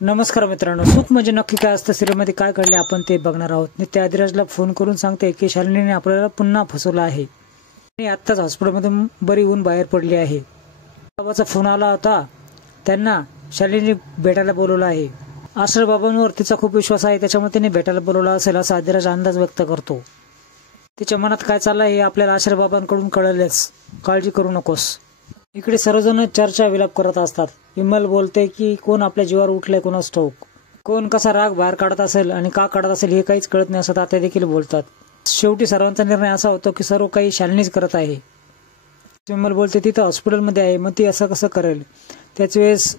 नमस्कार मित्रांनो, सुख म्हणजे नक्की काय असतं सिरियलमध्ये काय घडले आपण ते बघणार आहोत. नित्या आदिराजला फोन करून सांगते की शालिनीने आपल्याला पुन्हा फसवलं आहे आणि आत्ताच हॉस्पिटलमधून बरी होऊन बाहेर पडली आहे. बाबाचा फोन आला होता, त्यांना शालिनी भेटायला बोलवलं आहे. आश्रय बाबांवर तिचा खूप विश्वास आहे, त्याच्यामुळे तिने भेटायला बोलवलं असेल असा आदिराज अंदाज व्यक्त करतो. तिच्या मनात काय चाललंय हे आपल्याला आश्रय बाबांकडून कळलेच, काळजी करू नकोस. इकडे सर्वजण चर्चा विलाप करत असतात. विमल बोलते की कोण आपल्या जीवावर उठलंय कोणास ठाऊक, कोण कसा राग बाहेर काढत असेल आणि का काढत असेल हे काहीच कळत नाही असं तात्या देखील बोलतात. शेवटी सर्वांचा निर्णय असा होतो की सर्व काही शालिनीच करत आहे. विमल बोलते तिथं हॉस्पिटलमध्ये आहे, मग ती असं कसं करेल. त्याच वेळेस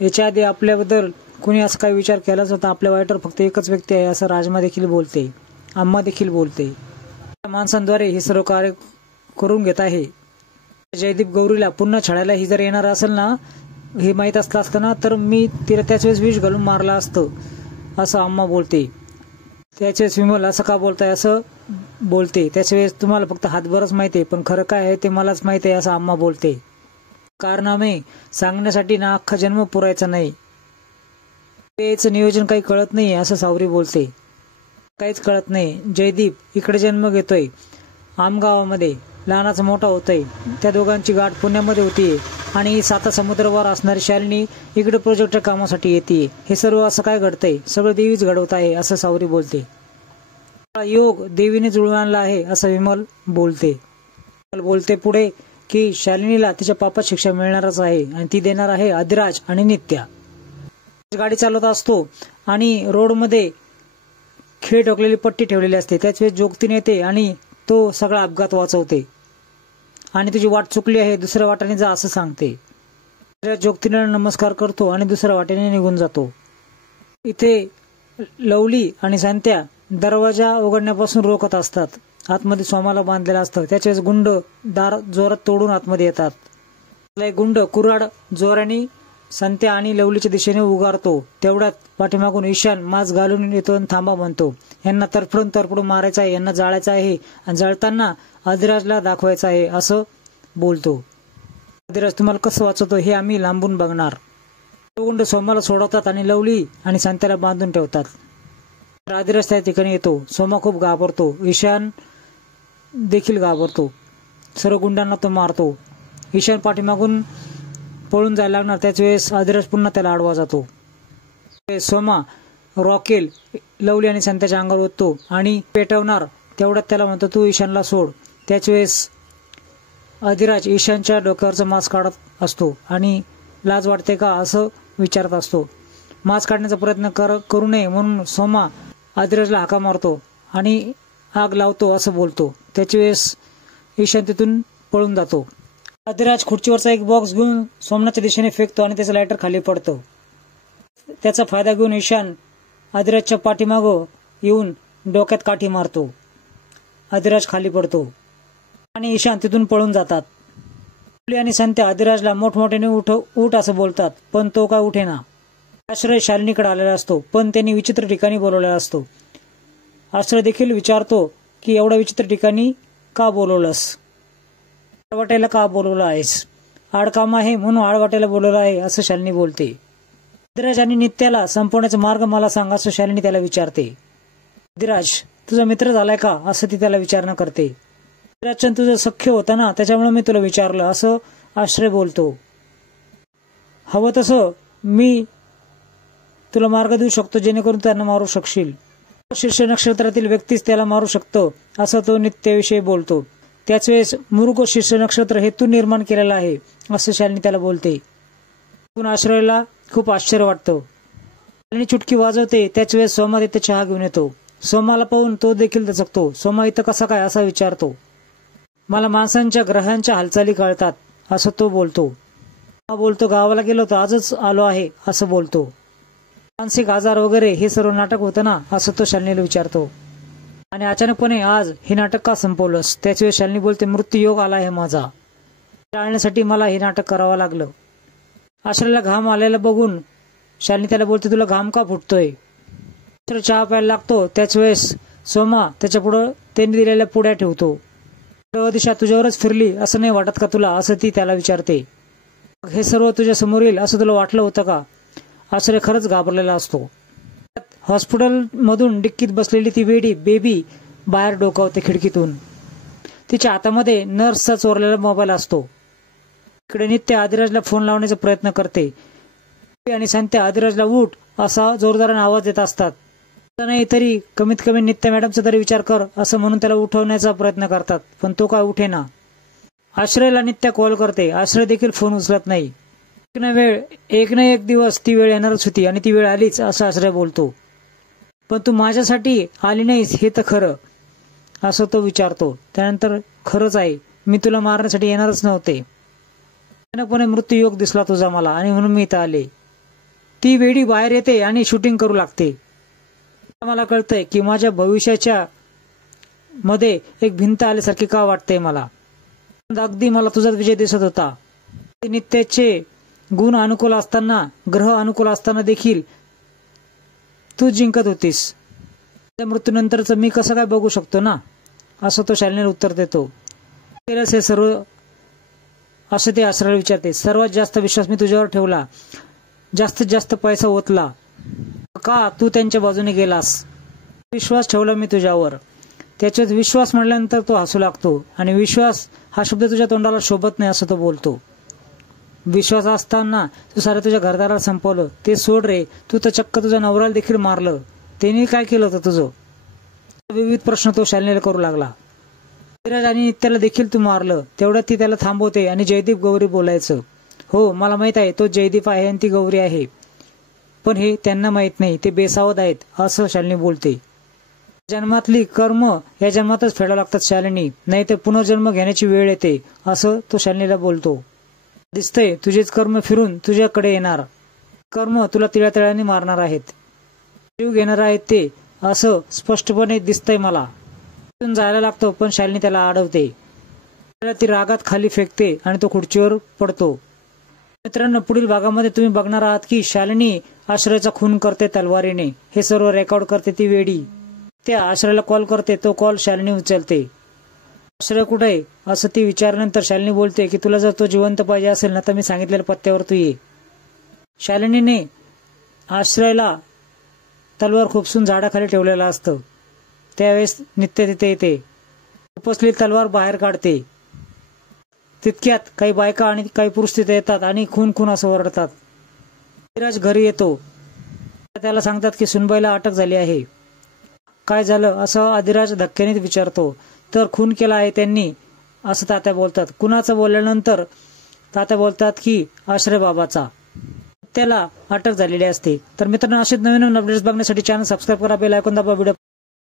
याच्या आधी आपल्याबद्दल कुणी असं काही विचार केलाच होता, आपल्या वाईटवर फक्त एकच व्यक्ती आहे असं राजमा देखील बोलते, अम्मा देखील बोलते. माणसांद्वारे हे सर्व कार्य करून घेत आहे. जयदीप गौरीला पुन्हा छळायला ही जर येणार असेल ना, हे माहीत असतं ना, तर मी तिला त्याच वेळेस विष घालून मारलं असतं असं अम्मा बोलते. त्याच वेळेस विमल असं का बोलताय असं बोलते. त्याच वेळेस तुम्हाला फक्त हातभरच माहिती आहे, पण खरं काय आहे ते मलाच माहिती आहे असं अम्मा बोलते. कारनामे सांगण्यासाठी ना अख्खा जन्म पुरायचा नाही, त्याचं नियोजन काही कळत नाही असं सावरी बोलते. काहीच कळत नाही. जयदीप इकडे जन्म घेतोय आमगावामध्ये, लहानाचा मोठा होतोय. त्या दोघांची गाठ पुण्यामध्ये होतीये आणि साता समुद्रावर असणारी शालिनी इकडे प्रोजेक्टच्या कामासाठी येते. हे सर्व असं काय घडतंय, सगळं देवीच घडवत आहे असं सावरी बोलते. योग देवीने जुळवून आणला आहे असं विमल बोलते. बोलते पुढे की शालिनीला तिच्या पापात शिक्षा मिळणारच आहे आणि ती देणार आहे आदिराज आणि नित्या. गाडी चालवत असतो आणि रोडमध्ये खीळ ठोकलेली पट्टी ठेवलेली असते. त्याच वेळेस जोगतीने येते आणि तो सगळा अपघात वाचवते आणि तुझी वाट चुकली आहे, दुसऱ्या वाटेने जा असं सांगते. जोगतीने नमस्कार करतो आणि दुसऱ्या वाटेने निघून जातो. इथे लवली आणि संत्या दरवाजा उघडण्यापासून रोखत असतात. आतमध्ये सोमाला बांधलेला असतं. त्याच्याच गुंड दार जोरात तोडून आतमध्ये येतात. एक गुंड कुऱ्हाड जोराने संत्या आणि लवलीच्या दिशेने उगारतो. तेवढ्यात पाठीमागून ईशान मास्क घालून येतो आणि थांबा म्हणतो. यांना तरफडून मारायचं आहे, यांना जाळायचं आहे आणि जळताना आदिराजला दाखवायचं आहे असं बोलतो. आदिराज तुम्हाला कसं वाचवतो हे आम्ही लांबून बघणार. गुंड सोमाला सोडवतात आणि लवली आणि संत्याला बांधून ठेवतात. आदिराज त्या ठिकाणी येतो. सोमा खूप घाबरतो, ईशान देखील घाबरतो. सर्व गुंडांना तो मारतो. ईशान पाठीमागून पळून जायला लागणार. त्याच वेळेस आदिराज पुन्हा त्याला आडवा जातो. सोमा रॉकेल लवली आणि संत्याच्या अंगावर ओततो आणि पेटवणार. तेवढ्यात त्याला म्हणतो तू ईशानला सोड. त्याच वेळेस आदिराज ईशानच्या डोक्यावरचा मास्क काढत असतो आणि लाज वाटते का असं विचारत असतो. मास्क काढण्याचा प्रयत्न करू नये म्हणून सोमा आदिराजला हाका मारतो आणि आग लावतो असं बोलतो. त्याच वेळेस ईशान तिथून पळून जातो. आदिराज खुर्चीवरचा एक बॉक्स घेऊन सोमनाथच्या दिशेने फेकतो आणि त्याचं लायटर खाली पडतं. त्याचा फायदा घेऊन ईशान आदिराजच्या पाठीमागं येऊन डोक्यात काठी मारतो. आदिराज खाली पडतो आणि ईशान तिथून पळून जातात. आणि संत्या आदिराजला मोठमोठ्याने उठ असं बोलतात, पण तो काय उठेना. आश्रय शालिनीकडे आलेला असतो, पण त्यांनी विचित्र ठिकाणी बोलवलेला असतो. आश्रय देखील विचारतो की एवढ्या विचित्र ठिकाणी का बोलवलंस, आडवाट्याला का बोलवलं आहेस. आडकाम आहे म्हणून आडवाट्याला बोलवलं आहे असं शालिनी बोलते. आदिराज आणि नित्याला संपवण्याचा मार्ग मला सांग असं शालिनी त्याला विचारते. आदिराज तुझा मित्र झालाय का असं ती त्याला विचारणा करते. आदिराजचं तुझं सख्य होतं ना, त्याच्यामुळे मी तुला विचारलं असं आश्रय बोलतो. हवं तसं मी तुला मार्ग देऊ शकतो जेणेकरून त्यांना मारू शकशील. शीर्ष नक्षत्रातील व्यक्तीच त्याला मारू शकतो असं तो नित्याविषयी बोलतो. त्याच वेळेस मृग शीर्ष नक्षत्र हे तू निर्माण केलेलं आहे असं शालिनी त्याला बोलते. आश्रयाला खूप आश्चर्य वाटतं. शालिनी चुटकी वाजवते. त्याच वेळेस सोमा तिथे चहा घेऊन येतो. सोमाला पाहून तो देखील दचकतो. सोमा इथं कसा काय असा विचारतो. मला माणसांच्या ग्रहांच्या हालचाली कळतात असं तो बोलतो. गावाला गेलो तर आजच आलो आहे असं बोलतो. मानसिक आजार वगैरे हे सर्व नाटक होतं ना असं तो शालिनीला विचारतो. आणि अचानकपणे आज हे नाटक का संपवलंस. त्याच वेळेस शालिनी बोलते मृत्यूयोग आला आहे माझा, टाळण्यासाठी मला हे नाटक करावं लागलं. आश्रयाला घाम आलेला बघून शालिनी त्याला बोलते तुला घाम का फुटतोय. चहा प्यायला लागतो. त्याच वेळेस सोमा त्याच्या पुढं त्यांनी दिलेल्या पुड्या ठेवतो. दिशा तुझ्यावरच फिरली असं नाही वाटत का तुला असं ती त्याला विचारते. हे सर्व तुझ्या समोर येईल असं तुला वाटलं होतं का. आश्रय खरंच घाबरलेला असतो. हॉस्पिटलमधून डिक्कीत बसलेली ती वेडी बेबी बाहेर डोकावते खिडकीतून. तिच्या हातामध्ये नर्सचा चोरलेला मोबाईल असतो. इकडे नित्या आदिराजला फोन लावण्याचा प्रयत्न करते आणि सांगते आदिराजला उठ असा जोरदाराने आवाज देत असतात. नाही तरी कमीत कमी नित्या मॅडमचा तरी विचार कर असं म्हणून त्याला उठवण्याचा प्रयत्न करतात, पण तो काय उठेना. आश्रयला नित्या कॉल करते. आश्रय देखील फोन उचलत नाही. एक ना एक दिवस ती वेळ येणारच होती आणि ती वेळ आलीच असं आश्रय बोलतो. पण तू माझ्यासाठी आली नाहीस हे तर खरं असं तो विचारतो. त्यानंतर खरंच आहे, मी तुला मारण्यासाठी येणारच नव्हते. अचानकपणे मृत्यू योग दिसला तुझा मला आणि म्हणून मी इथं आले. ती वेडी बाहेर येते आणि शूटिंग करू लागते. मला कळतंय की माझ्या भविष्याच्या मध्ये एक भिंत आल्यासारखी का वाटते मला. अगदी मला तुझाच विजय दिसत होता. नित्याचे गुण अनुकूल असताना, ग्रह अनुकूल असताना देखील तू जिंकत होतीस. त्या मृत्यूनंतरच मी कसं काय बघू शकतो ना असं तो शालिनीला उत्तर देतो. हे सर्व असं ते आश्रयाला विचारते. सर्वात जास्त विश्वास मी तुझ्यावर ठेवला, जास्तीत जास्त पैसा ओतला का तू त्यांच्या बाजूने गेलास. विश्वास ठेवला मी तुझ्यावर. त्याच्यात विश्वास म्हटल्यानंतर तो हसू लागतो आणि विश्वास हा शब्द तुझ्या तोंडाला शोभत नाही असं तो बोलतो. विश्वास असताना तू सारं तुझ्या घरदाराला संपवलं. ते सोड रे, तू तर चक्क तुझ्या नवऱ्याला देखील मारलं. त्यांनी काय केलं होतं तुझं. विविध प्रश्न तो शालिनीला करू लागला. आदिराज आणि नित्याला देखील तू मारलं. तेवढ्यात ती त्याला थांबवते आणि जयदीप गौरी बोलायचं. हो मला माहित आहे तो जयदीप आहे आणि ती गौरी आहे, पण हे त्यांना माहित नाही, ते बेसावध आहेत असं शालिनी बोलते. जन्मातली कर्म या जन्मातच फेडावं लागतात शालिनी, नाही तर पुनर्जन्म घेण्याची वेळ येते असं तो शालिनीला बोलतो. दिसतंय तुझेच कर्म फिरून तुझ्याकडे येणार. कर्म तुला तिळातिळाने मारणार आहेत, जीव घेणार आहेत ते असं स्पष्टपणे दिसतंय मला. जायला लागतो पण शालिनी त्याला अडवते. त्याला ती रागात खाली फेकते आणि तो खुर्चीवर पडतो. मित्रांनो, पुढील भागामध्ये तुम्ही बघणार आहात की शालिनी आश्रयचा खून करते तलवारीने. हे सर्व रेकॉर्ड करते ती वेडी. त्या आश्रयाला कॉल करते. तो कॉल शालिनी उचलते. आश्रय कुठे आहे असं ती विचारल्यानंतर शालिनी बोलते की तुला जर तो जिवंत पाहिजे असेल ना तर मी सांगितलेल्या पत्त्यावर तू ये. शालिनीने आश्रयला तलवार खुपसून झाडाखाली ठेवलेला असतं. त्यावेळेस नित्य तिथे येते. उपसलेली तलवार बाहेर काढते. तितक्यात काही बायका आणि काही पुरुष तिथे येतात आणि खून असं ओरडतात. आदिराज घरी येतो. त्याला सांगतात की सुनबाईला अटक झाली आहे. काय झालं असं आदिराज धक्क्याने विचारतो. तर खून केला आहे त्यांनी असं तात्या बोलतात. कुणाचं बोलल्यानंतर तात्या बोलतात की आश्रय बाबाचा. त्याला अटक झालेली असते. तर मित्रांनो, असेच नवीन अपडेट्स बघण्यासाठी चॅनल सबस्क्राईब करा, बेल आयकॉन दाबा, व्हिडिओ